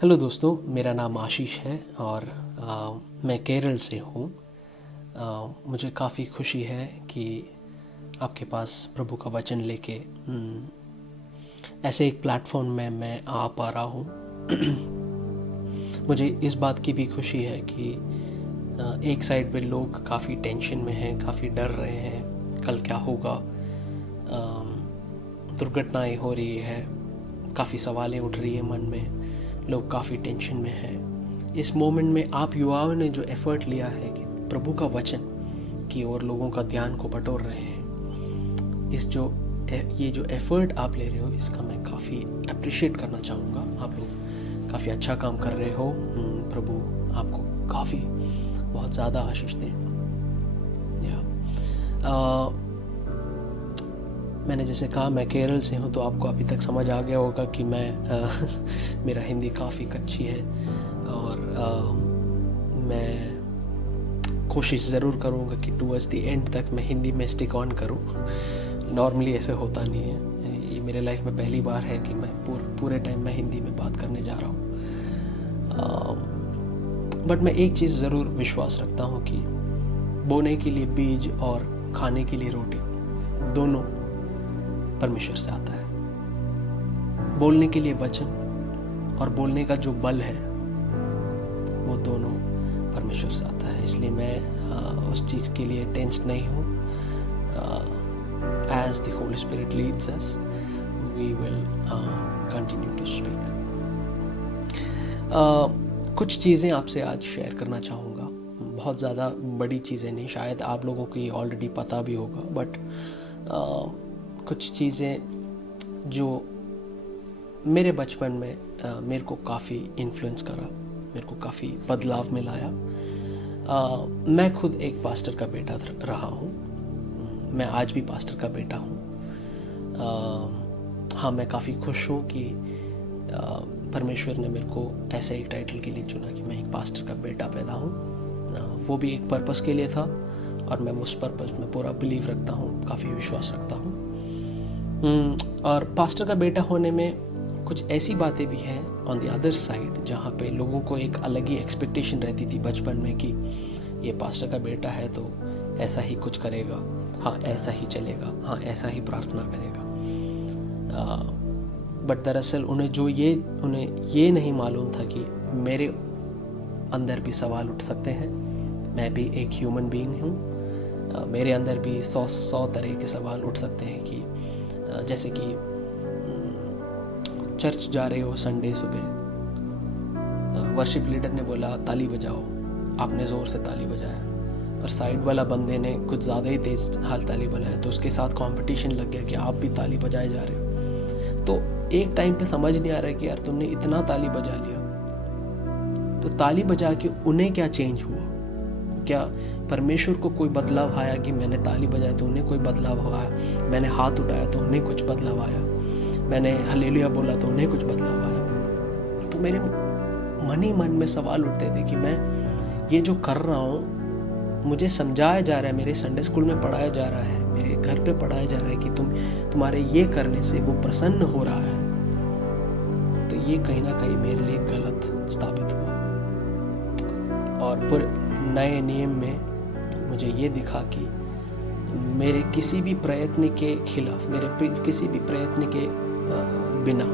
Hello दोस्तों, मेरा नाम आशीष है और मैं केरल से हूँ। मुझे काफ़ी खुशी है कि आपके पास प्रभु का वचन लेके ऐसे एक प्लेटफॉर्म में मैं आ पा रहा हूँ। मुझे इस बात की भी खुशी है कि एक साइड पे लोग काफ़ी टेंशन में हैं, काफ़ी डर रहे हैं, कल क्या होगा, दुर्घटनाएं हो रही है, काफ़ी सवालें उठ रही है मन में, लोग काफ़ी टेंशन में हैं। इस मोमेंट में आप युवाओं ने जो एफ़र्ट लिया है कि प्रभु का वचन की ओर लोगों का ध्यान को बटोर रहे हैं, ये जो एफ़र्ट आप ले रहे हो, इसका मैं काफ़ी अप्रिशिएट करना चाहूँगा। आप लोग काफ़ी अच्छा काम कर रहे हो। प्रभु आपको काफ़ी बहुत ज़्यादा आशीष दें। मैंने जैसे कहा मैं केरल से हूँ, तो आपको अभी तक समझ आ गया होगा कि मैं मेरा हिंदी काफ़ी कच्ची है और मैं कोशिश ज़रूर करूँगा कि टुवर्ड्स द एंड तक मैं हिंदी में स्टिक ऑन करूँ। नॉर्मली ऐसे होता नहीं है। ये मेरे लाइफ में पहली बार है कि मैं पूरे टाइम मैं हिंदी में बात करने जा रहा हूँ। बट मैं एक चीज़ ज़रूर विश्वास रखता हूँ कि बोने के लिए बीज और खाने के लिए रोटी दोनों परमेश्वर से आता है। बोलने के लिए वचन और बोलने का जो बल है वो दोनों परमेश्वर से आता है। इसलिए मैं उस चीज़ के लिए टेंस्ड नहीं हूँ। As the holy spirit leads us, we will continue to speak. कुछ चीज़ें आपसे आज शेयर करना चाहूँगा। बहुत ज़्यादा बड़ी चीज़ें नहीं, शायद आप लोगों को ये ऑलरेडी पता भी होगा, बट कुछ चीज़ें जो मेरे बचपन में मेरे को काफ़ी इन्फ्लुएंस करा, मेरे को काफ़ी बदलाव में लाया। मैं खुद एक पास्टर का बेटा रहा हूँ। मैं आज भी पास्टर का बेटा हूँ। हाँ, मैं काफ़ी खुश हूँ कि परमेश्वर ने मेरे को ऐसे एक टाइटल के लिए चुना कि मैं एक पास्टर का बेटा पैदा हूँ। वो भी एक पर्पस के लिए था और मैं उस पर्पस में पूरा बिलीव रखता हूँ, काफ़ी विश्वास रखता हूँ। और पास्टर का बेटा होने में कुछ ऐसी बातें भी हैं ऑन द अदर साइड, जहाँ पे लोगों को एक अलग ही एक्सपेक्टेशन रहती थी बचपन में कि ये पास्टर का बेटा है तो ऐसा ही कुछ करेगा, हाँ ऐसा ही चलेगा, हाँ ऐसा ही प्रार्थना करेगा। बट दरअसल उन्हें ये नहीं मालूम था कि मेरे अंदर भी सवाल उठ सकते हैं। मैं भी एक ह्यूमन बीइंग हूँ। मेरे अंदर भी 100 तरह के सवाल उठ सकते हैं कि जैसे कि चर्च जा रहे हो संडे सुबह, वर्शिप लीडर ने बोला ताली बजाओ, आपने ज़ोर से ताली बजाया और साइड वाला बंदे ने कुछ ज़्यादा ही तेज़ हाल ताली बजाया, तो उसके साथ कंपटीशन लग गया कि आप भी ताली बजाए जा रहे हो। तो एक टाइम पे समझ नहीं आ रहा है कि यार तुमने इतना ताली बजा लिया, तो ताली बजा के उन्हें क्या चेंज हुआ? क्या परमेश्वर को कोई बदलाव आया कि मैंने ताली बजाया तो उन्हें कोई बदलाव आया? मैंने हाथ उठाया तो उन्हें कुछ बदलाव आया? मैंने हालेलुया बोला तो उन्हें कुछ बदलाव आया? तो मेरे मन ही मन में सवाल उठते थे कि मैं ये जो कर रहा हूँ, मुझे समझाया जा रहा है, मेरे संडे स्कूल में पढ़ाया जा रहा है, मेरे घर पे पढ़ाया जा रहा है कि तुम्हारे ये करने से वो प्रसन्न हो रहा है, तो ये कहीं ना कहीं मेरे लिए गलत साबित हुआ। और पूरे नए नियम में मुझे ये दिखा कि मेरे किसी भी प्रयत्न के खिलाफ, मेरे किसी भी प्रयत्न के बिना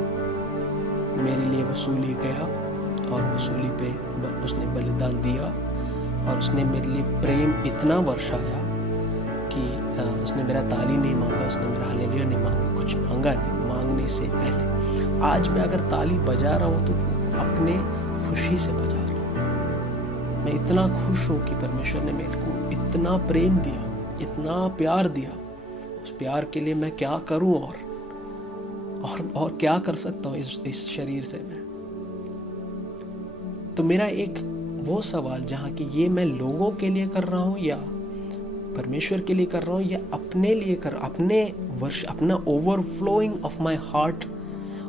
मेरे लिए वो सूली गया और वो सूली पे उसने बलिदान दिया और उसने मेरे लिए प्रेम इतना वर्षाया कि उसने मेरा ताली नहीं मांगा, उसने मेरा हालेलुया नहीं मांगा, कुछ मांगा नहीं। मांगने से पहले आज मैं अगर ताली बजा रहा हूँ तो अपने खुशी से बजा रहा हूँ। मैं इतना खुश हूँ कि परमेश्वर ने मेरे को इतना प्रेम दिया, इतना प्यार दिया। उस प्यार के लिए मैं क्या करूँ और क्या कर सकता हूँ इस शरीर से मैं? तो मेरा एक वो सवाल, जहाँ कि ये मैं लोगों के लिए कर रहा हूँ या परमेश्वर के लिए कर रहा हूँ या अपने लिए अपना overflowing of my heart,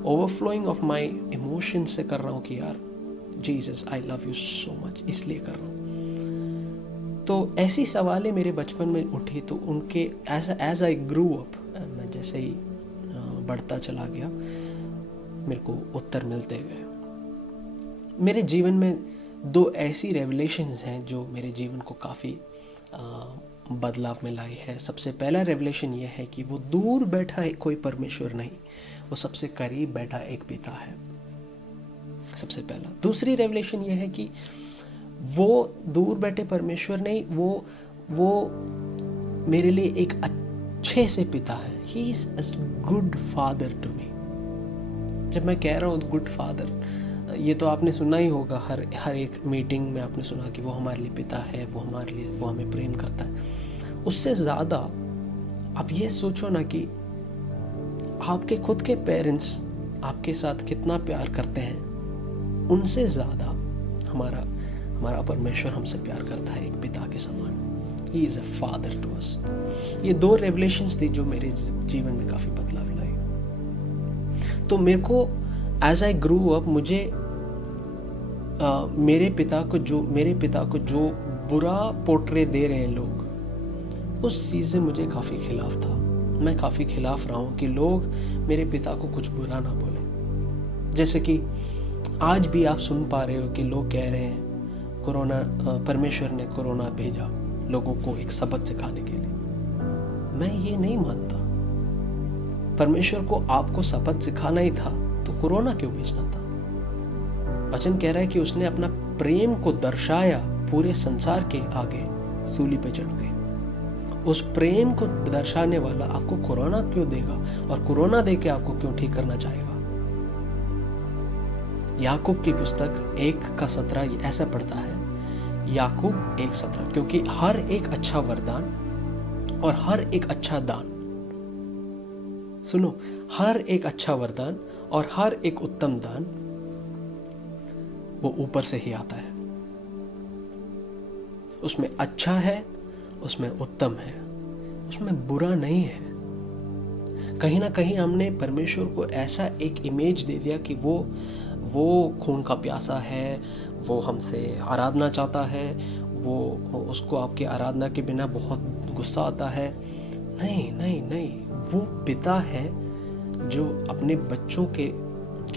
overflowing of my emotion से कर रहा हूँ कि यार Jesus I love you so much, इसलिए कर रहा हूँ। तो ऐसी सवालें मेरे बचपन में उठी, तो उनके एज आई ग्रू अप, मैं जैसे ही बढ़ता चला गया मेरे को उत्तर मिलते गए। मेरे जीवन में 2 ऐसी रेवलेशंस हैं जो मेरे जीवन को काफ़ी बदलाव में लाई है। सबसे पहला रेवलेशन ये है कि वो दूर बैठा एक कोई परमेश्वर नहीं, वो सबसे करीब बैठा एक पिता है, सबसे पहला। दूसरी रेवलेशन ये है कि वो दूर बैठे परमेश्वर नहीं, वो मेरे लिए एक अच्छे से पिता है। He is a good father to me. जब मैं कह रहा हूँ गुड फादर, ये तो आपने सुना ही होगा, हर एक मीटिंग में आपने सुना कि वो हमारे लिए पिता है, वो हमें प्रेम करता है। उससे ज़्यादा आप ये सोचो ना कि आपके खुद के पेरेंट्स आपके साथ कितना प्यार करते हैं, उनसे ज़्यादा हमारा परमेश्वर हमसे प्यार करता है एक पिता के समान। He is a father to us. ये 2 रेवलेशंस थी जो मेरे जीवन में काफ़ी बदलाव लाई। तो मेरे को एज आई ग्रू अप, मुझे मेरे पिता को जो बुरा पोर्ट्रे दे रहे हैं लोग, उस चीज़ से मुझे काफ़ी खिलाफ था। मैं काफ़ी खिलाफ रहा हूँ कि लोग मेरे पिता को कुछ बुरा ना बोले। जैसे कि आज भी आप सुन पा रहे हो कि लोग कह रहे हैं परमेश्वर ने कोरोना भेजा लोगों को एक सबक सिखाने के लिए। मैं ये नहीं मानता। परमेश्वर को आपको सबक सिखाना ही था तो कोरोना क्यों भेजना था? वचन कह रहा है कि उसने अपना प्रेम को दर्शाया पूरे संसार के आगे, सूली पे चढ़ गए। उस प्रेम को दर्शाने वाला आपको कोरोना क्यों देगा, और कोरोना देके आपको क्यों ठीक करना चाहेगा? याकूब की पुस्तक 1:17 ऐसा पढ़ता है, याकूब 1:17, क्योंकि हर एक अच्छा वरदान और हर एक अच्छा दान, सुनो, हर एक अच्छा वरदान और हर एक उत्तम दान वो ऊपर से ही आता है। उसमें अच्छा है, उसमें उत्तम है, उसमें बुरा नहीं है। कहीं ना कहीं हमने परमेश्वर को ऐसा एक इमेज दे दिया कि वो खून का प्यासा है, वो हमसे आराधना चाहता है, वो उसको आपकी आराधना के बिना बहुत गुस्सा आता है। नहीं नहीं नहीं, वो पिता है जो अपने बच्चों के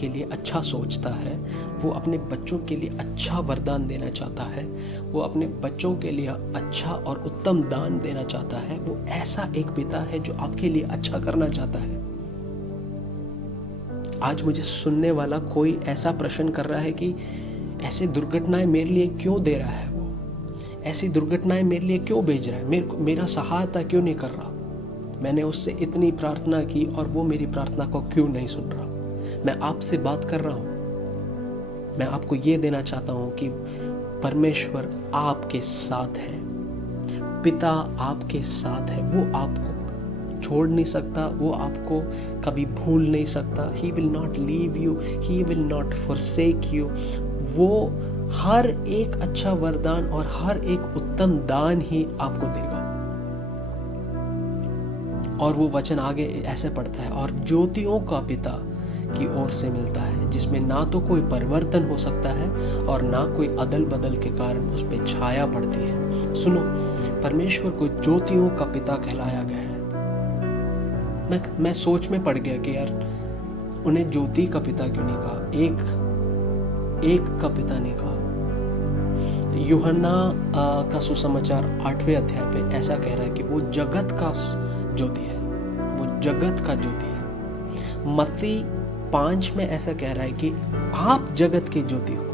लिए अच्छा सोचता है। वो अपने बच्चों के लिए अच्छा वरदान देना चाहता है। वो अपने बच्चों के लिए अच्छा और उत्तम दान देना चाहता है। वो ऐसा एक पिता है जो आपके लिए अच्छा करना चाहता है। आज मुझे सुनने वाला कोई ऐसा प्रश्न कर रहा है कि ऐसे दुर्घटनाएं मेरे लिए क्यों दे रहा है, वो ऐसी दुर्घटनाएं मेरे लिए क्यों भेज रहा है, मेरा सहायता क्यों नहीं कर रहा? मैंने उससे इतनी प्रार्थना की और वो मेरी प्रार्थना को क्यों नहीं सुन रहा? मैं आपसे बात कर रहा हूं। मैं आपको ये देना चाहता हूं कि परमेश्वर आपके साथ है, पिता आपके साथ है। वो आपको छोड़ नहीं सकता, वो आपको कभी भूल नहीं सकता। He will not leave you, He will not forsake you। वो हर एक अच्छा वरदान और हर एक उत्तम दान ही आपको देगा। और वो वचन आगे ऐसे पढ़ता है, और ज्योतियों का पिता की ओर से मिलता है, जिसमें ना तो कोई परिवर्तन हो सकता है और ना कोई अदल बदल के कारण उस पर छाया पड़ती है। सुनो, परमेश्वर को ज्योतियों का पिता कहलाया गया है। मैं सोच में पड़ गया कि यार, उन्हें ज्योति का पिता क्यों नहीं कहा, एक का पिता नहीं कहा। यूहन्ना का सुसमाचार 8वें अध्याय पे ऐसा कह रहा है कि वो जगत का ज्योति है, वो जगत का ज्योति है। मत्ती 5 में ऐसा कह रहा है कि आप जगत के ज्योति हो।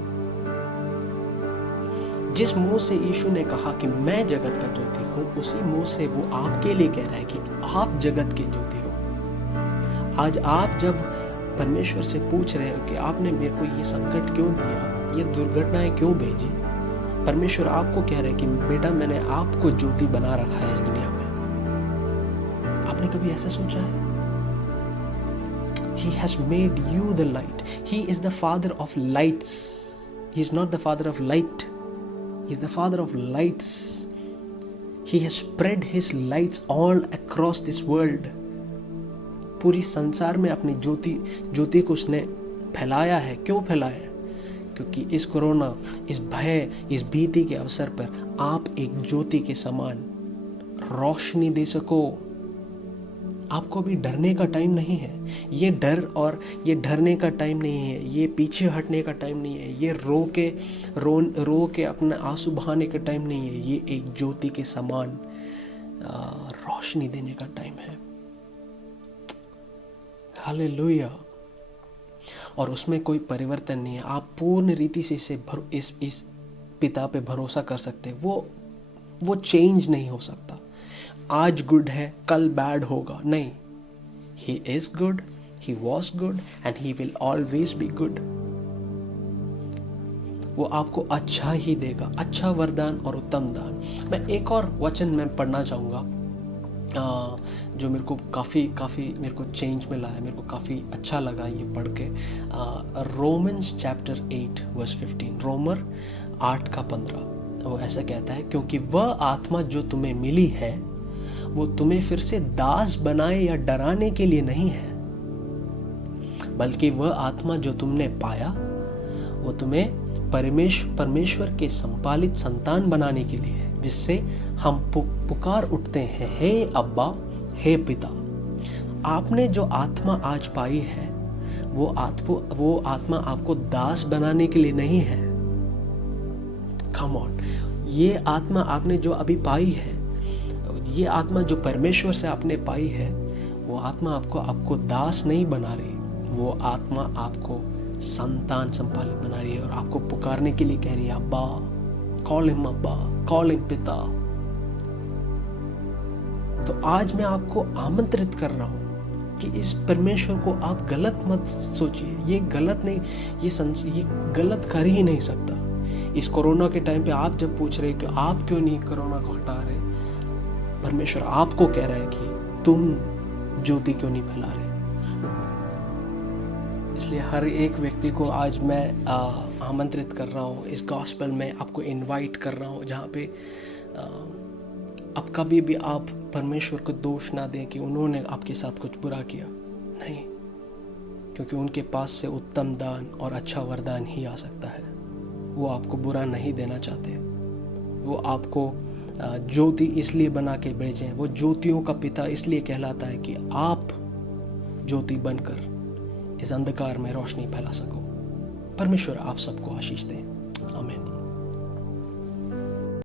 जिस मुंह से यीशु ने कहा कि मैं जगत का ज्योति हूं, उसी मुंह से वो आपके लिए कह रहा है कि आप जगत के ज्योति हो। आज आप जब परमेश्वर से पूछ रहे हो कि आपने मेरे को ये संकट क्यों दिया, ये दुर्घटनाएं क्यों भेजी, परमेश्वर आपको कह रहा है कि बेटा, मैंने आपको ज्योति बना रखा है इस दुनिया में। आपने कभी ऐसा सोचा है? He has made you the light. He is the father of lights. He is not the father of light. He is the father of lights. He has spread his lights all across this world. पूरी संसार में अपनी ज्योति को उसने फैलाया है। क्यों फैलाया है? क्योंकि इस कोरोना, इस भय, इस भीति के अवसर पर आप एक ज्योति के समान रोशनी दे सको। आपको अभी डरने का टाइम नहीं है। ये डर और ये डरने का टाइम नहीं है, ये पीछे हटने का टाइम नहीं है, ये रो के अपना आंसू बहाने का टाइम नहीं है। ये एक ज्योति के समान रोशनी देने का टाइम है। हालेलुया। और उसमें कोई परिवर्तन नहीं है। आप पूर्ण रीति से इस पिता पे भरोसा कर सकते हैं। वो चेंज नहीं हो सकता। आज गुड है, कल बैड होगा, नहीं। He is good, he was good and he will always be good. वो आपको अच्छा ही देगा, अच्छा वरदान और उत्तम दान। मैं एक और वचन मैं पढ़ना चाहूँगा जो मेरे को काफ़ी मेरे को चेंज मिला है, मेरे को काफ़ी अच्छा लगा ये पढ़ के। रोमन्स चैप्टर 8 वर्स 15, रोमर 8:15। वो ऐसा कहता है, क्योंकि वह आत्मा जो तुम्हें मिली है वो तुम्हें फिर से दास बनाए या डराने के लिए नहीं है, बल्कि वह आत्मा जो तुमने पाया वो तुम्हें परमेश्वर के संपालित संतान बनाने के लिए है, जिससे हम पुकार उठते हैं, हे अब्बा, हे पिता। आपने जो आत्मा आज पाई है वो आत्मा आपको दास बनाने के लिए नहीं है। कम ऑन, ये आत्मा आपने जो अभी पाई है, ये आत्मा जो परमेश्वर से आपने पाई है, वो आत्मा आपको दास नहीं बना रही, वो आत्मा आपको संतान संपालित बना रही है और आपको पुकारने के लिए कह रही है, अब्बा, कॉल हिम अब्बा, कॉल हिम पिता। तो आज मैं आपको आमंत्रित कर रहा हूं कि इस परमेश्वर को आप गलत मत सोचिए। ये गलत नहीं, ये गलत कर ही नहीं सकता। इस कोरोना के टाइम पे आप जब पूछ रहे कि आप क्यों नहीं कोरोना को हटा रहे, परमेश्वर आपको कह रहा है कि तुम ज्योति क्यों नहीं फैला रहे। इसलिए हर एक व्यक्ति को आज मैं आमंत्रित कर रहा हूँ, इस गॉस्पेल में आपको इनवाइट कर रहा हूँ, जहाँ पे अब कभी भी आप परमेश्वर को दोष ना दें कि उन्होंने आपके साथ कुछ बुरा किया। नहीं, क्योंकि उनके पास से उत्तम दान और अच्छा वरदान ही आ सकता है। वो आपको बुरा नहीं देना चाहते। वो आपको ज्योति इसलिए बना के भेजे हैं, वो ज्योतियों का पिता इसलिए कहलाता है कि आप ज्योति बनकर इस अंधकार में रोशनी फैला सको। परमेश्वर आप सबको आशीष दें। आमीन।